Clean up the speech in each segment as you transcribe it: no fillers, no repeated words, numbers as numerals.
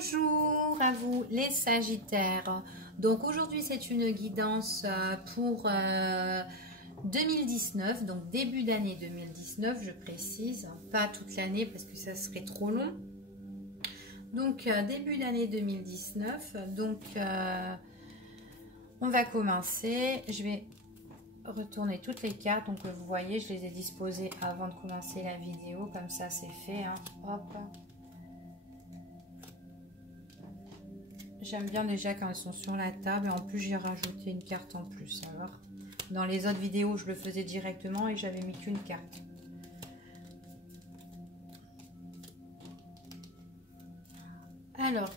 Bonjour à vous les Sagittaires. Donc aujourd'hui c'est une guidance pour 2019, donc début d'année 2019 je précise, pas toute l'année parce que ça serait trop long. Donc début d'année 2019, donc on va commencer. Je vais retourner toutes les cartes, donc vous voyez je les ai disposées avant de commencer la vidéo, comme ça c'est fait, hein. Hop. J'aime bien déjà quand elles sont sur la table, et en plus j'ai rajouté une carte en plus. Alors, dans les autres vidéos je le faisais directement et j'avais mis qu'une carte. Alors,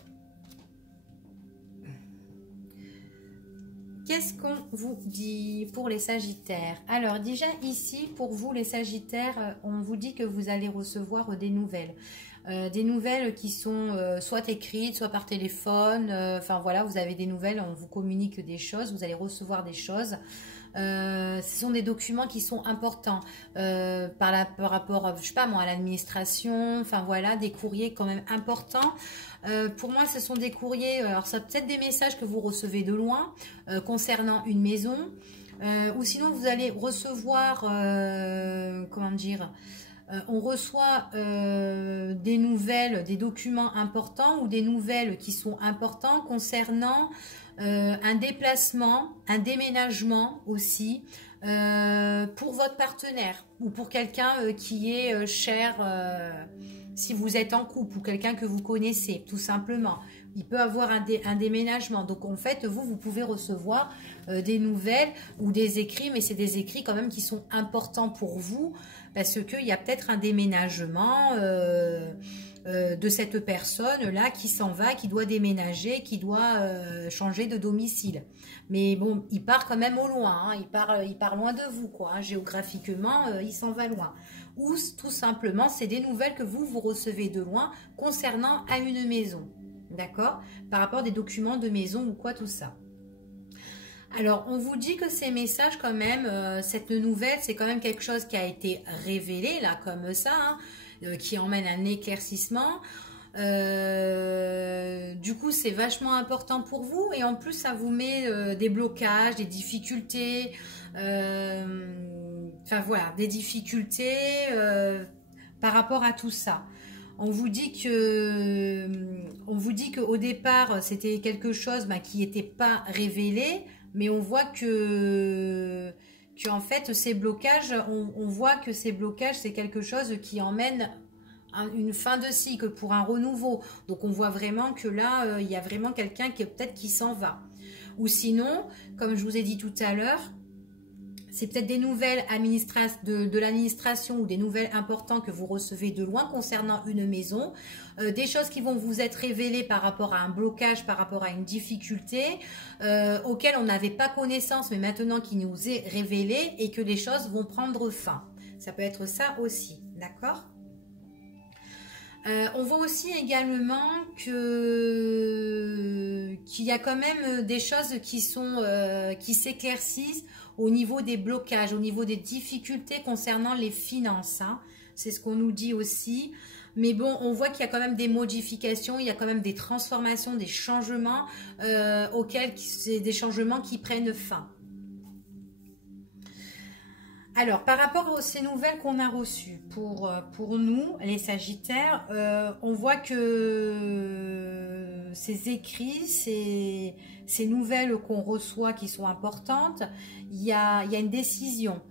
qu'est-ce qu'on vous dit pour les Sagittaires? Alors déjà ici, pour vous les Sagittaires, on vous dit que vous allez recevoir des nouvelles. Des nouvelles qui sont soit écrites, soit par téléphone. Enfin voilà, vous avez des nouvelles, on vous communique des choses, vous allez recevoir des choses. Ce sont des documents qui sont importants par rapport, je sais pas moi, à l'administration. Enfin voilà, des courriers quand même importants. Pour moi, ce sont des courriers, alors ça peut être des messages que vous recevez de loin concernant une maison. Ou sinon, vous allez recevoir, comment dire, on reçoit des nouvelles, des documents importants ou des nouvelles qui sont importants concernant un déplacement, un déménagement aussi pour votre partenaire ou pour quelqu'un qui est cher si vous êtes en couple ou quelqu'un que vous connaissez tout simplement. Il peut avoir un déménagement. Donc en fait, vous pouvez recevoir des nouvelles ou des écrits, mais c'est des écrits quand même qui sont importants pour vous parce qu'il y a peut-être un déménagement de cette personne-là qui s'en va, qui doit déménager, qui doit changer de domicile. Mais bon, il part quand même au loin, hein, il part loin de vous, quoi. Hein, géographiquement, il s'en va loin. Ou tout simplement, c'est des nouvelles que vous recevez de loin concernant à une maison. D'accord? Par rapport à des documents de maison ou quoi, tout ça. Alors, on vous dit que ces messages, quand même, cette nouvelle, c'est quand même quelque chose qui a été révélé, là, comme ça, hein, qui emmène un éclaircissement. Du coup, c'est vachement important pour vous. Et en plus, ça vous met des blocages, des difficultés. Enfin, voilà, des difficultés par rapport à tout ça. On vous dit qu'au départ, c'était quelque chose qui n'était pas révélé, mais on voit que en fait, ces blocages, on voit que ces blocages, c'est quelque chose qui emmène une fin de cycle pour un renouveau. Donc, on voit vraiment que là, il y a vraiment quelqu'un qui peut-être qui s'en va. Ou sinon, comme je vous ai dit tout à l'heure, c'est peut-être des nouvelles de l'administration ou des nouvelles importantes que vous recevez de loin concernant une maison. Des choses qui vont vous être révélées par rapport à un blocage, par rapport à une difficulté auquel on n'avait pas connaissance, mais maintenant qui nous est révélé et que les choses vont prendre fin. Ça peut être ça aussi, d'accord ? On voit aussi également qu'il y a quand même des choses qui s'éclaircissent au niveau des blocages, au niveau des difficultés concernant les finances. Hein. C'est ce qu'on nous dit aussi. Mais bon, on voit qu'il y a quand même des modifications, il y a quand même des transformations, des changements c'est des changements qui prennent fin. Alors, par rapport à ces nouvelles qu'on a reçues, pour nous, les Sagittaires, on voit que ces écrits, ces nouvelles qu'on reçoit qui sont importantes, il y a une décision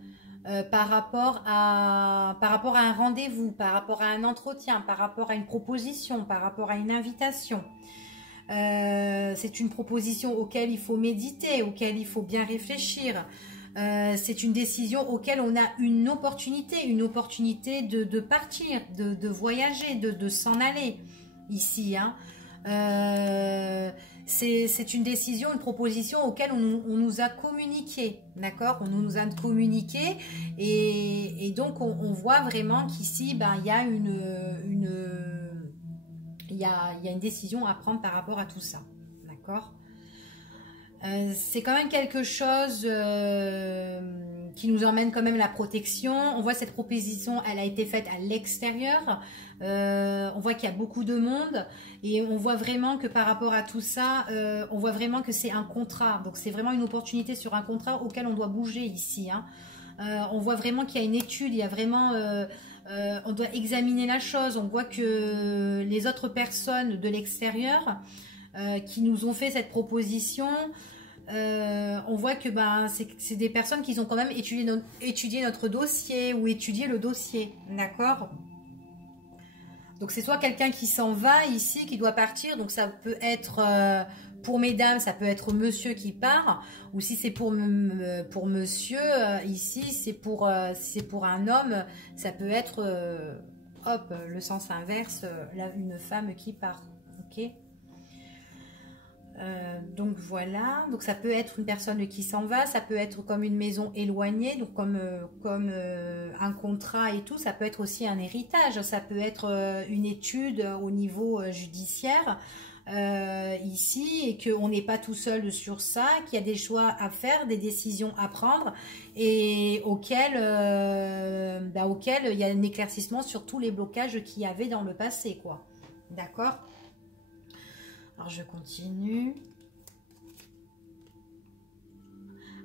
par rapport à un rendez-vous, par rapport à un entretien, par rapport à une proposition, par rapport à une invitation. C'est une proposition auquel il faut méditer, auquel il faut bien réfléchir. C'est une décision auquel on a une opportunité de partir, de voyager, de s'en aller ici. Hein. C'est une décision, une proposition auquel on nous a communiqué, d'accord? On nous a communiqué et donc on voit vraiment qu'ici, il y a il y a une décision à prendre par rapport à tout ça, d'accord? C'est quand même quelque chose qui nous emmène quand même la protection. On voit cette proposition, elle a été faite à l'extérieur. On voit qu'il y a beaucoup de monde et on voit vraiment que par rapport à tout ça, on voit vraiment que c'est un contrat. Donc c'est vraiment une opportunité sur un contrat auquel on doit bouger ici. Hein. On voit vraiment qu'il y a une étude, il y a vraiment... on doit examiner la chose. On voit que les autres personnes de l'extérieur qui nous ont fait cette proposition... on voit que c'est des personnes qui ont quand même étudié notre dossier ou étudié le dossier, d'accord? Donc c'est soit quelqu'un qui s'en va ici, qui doit partir, donc ça peut être pour mesdames, ça peut être monsieur qui part, ou si c'est pour monsieur, ici c'est pour un homme, ça peut être hop, le sens inverse, une femme qui part, ok? Donc voilà, donc ça peut être une personne qui s'en va, ça peut être comme une maison éloignée, donc comme un contrat et tout, ça peut être aussi un héritage, ça peut être une étude au niveau judiciaire ici, et qu'on n'est pas tout seul sur ça, qu'il y a des choix à faire, des décisions à prendre, et auquel il y a un éclaircissement sur tous les blocages qu'il y avait dans le passé, quoi. D'accord ? Alors, je continue.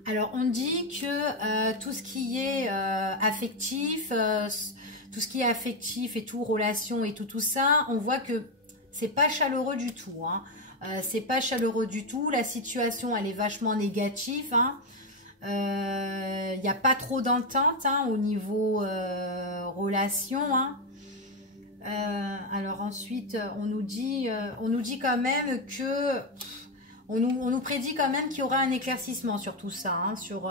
Alors, on dit que tout ce qui est affectif, et tout, relation et tout ça, on voit que c'est pas chaleureux du tout. Hein. C'est pas chaleureux du tout. La situation, elle est vachement négative. Hein. Il n'y a pas trop d'entente hein, au niveau relation. Hein. Alors ensuite, on nous dit quand même que on nous prédit quand même qu'il y aura un éclaircissement sur tout ça, hein, sur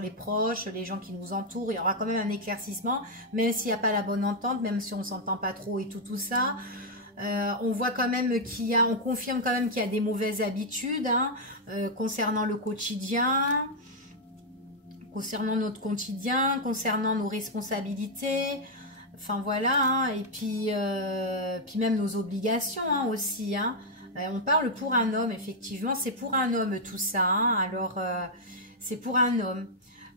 les proches, les gens qui nous entourent. Il y aura quand même un éclaircissement, même s'il n'y a pas la bonne entente, même si on s'entend pas trop et tout ça. On voit quand même on confirme quand même qu'il y a des mauvaises habitudes hein, concernant le quotidien, concernant notre quotidien, concernant nos responsabilités. Enfin voilà, hein, et puis même nos obligations hein, aussi. Hein. On parle pour un homme, effectivement, c'est pour un homme tout ça. Hein. Alors, c'est pour un homme.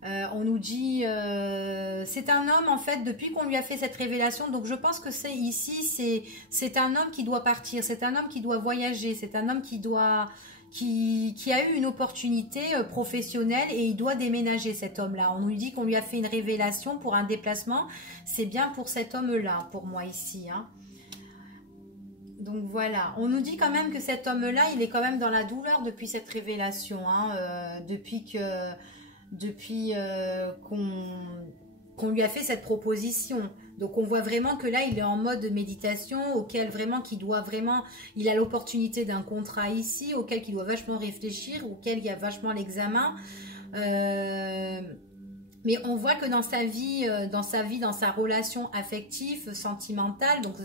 On nous dit, c'est un homme en fait, depuis qu'on lui a fait cette révélation, donc je pense que c'est un homme qui doit partir, c'est un homme qui doit voyager, c'est un homme qui a eu une opportunité professionnelle et il doit déménager, cet homme-là. On nous dit qu'on lui a fait une révélation pour un déplacement. C'est bien pour cet homme-là, pour moi ici. Hein. Donc voilà. On nous dit quand même que cet homme-là, il est quand même dans la douleur depuis cette révélation. Hein, depuis qu'on lui a fait cette proposition. Donc on voit vraiment que là il est en mode méditation, auquel vraiment il a l'opportunité d'un contrat ici, auquel il doit vachement réfléchir, auquel il y a vachement l'examen. Mais on voit que dans sa vie, dans sa relation affective, sentimentale, donc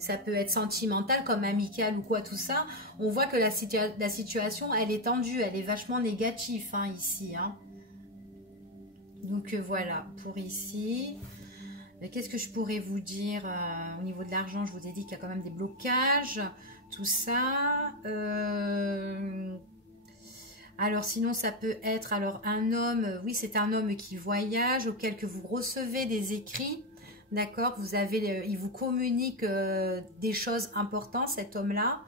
ça peut être sentimental comme amical ou quoi tout ça, on voit que la situation elle est tendue, elle est vachement négative hein, ici. Hein. Donc voilà pour ici. Qu'est-ce que je pourrais vous dire au niveau de l'argent? Je vous ai dit qu'il y a quand même des blocages, tout ça. Alors sinon ça peut être un homme, oui c'est un homme qui voyage, auquel que vous recevez des écrits, d'accord, il vous communique des choses importantes cet homme-là.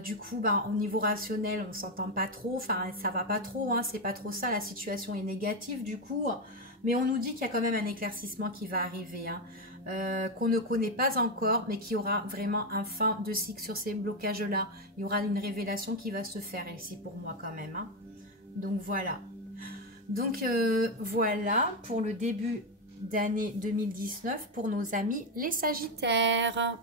Du coup, au niveau rationnel, on s'entend pas trop, enfin ça va pas trop, hein, c'est pas trop ça, la situation est négative du coup, mais on nous dit qu'il y a quand même un éclaircissement qui va arriver, hein, qu'on ne connaît pas encore, mais qu'il y aura vraiment un fin de cycle sur ces blocages-là. Il y aura une révélation qui va se faire ici pour moi quand même. Hein. Donc voilà. Donc voilà pour le début d'année 2019 pour nos amis les Sagittaires.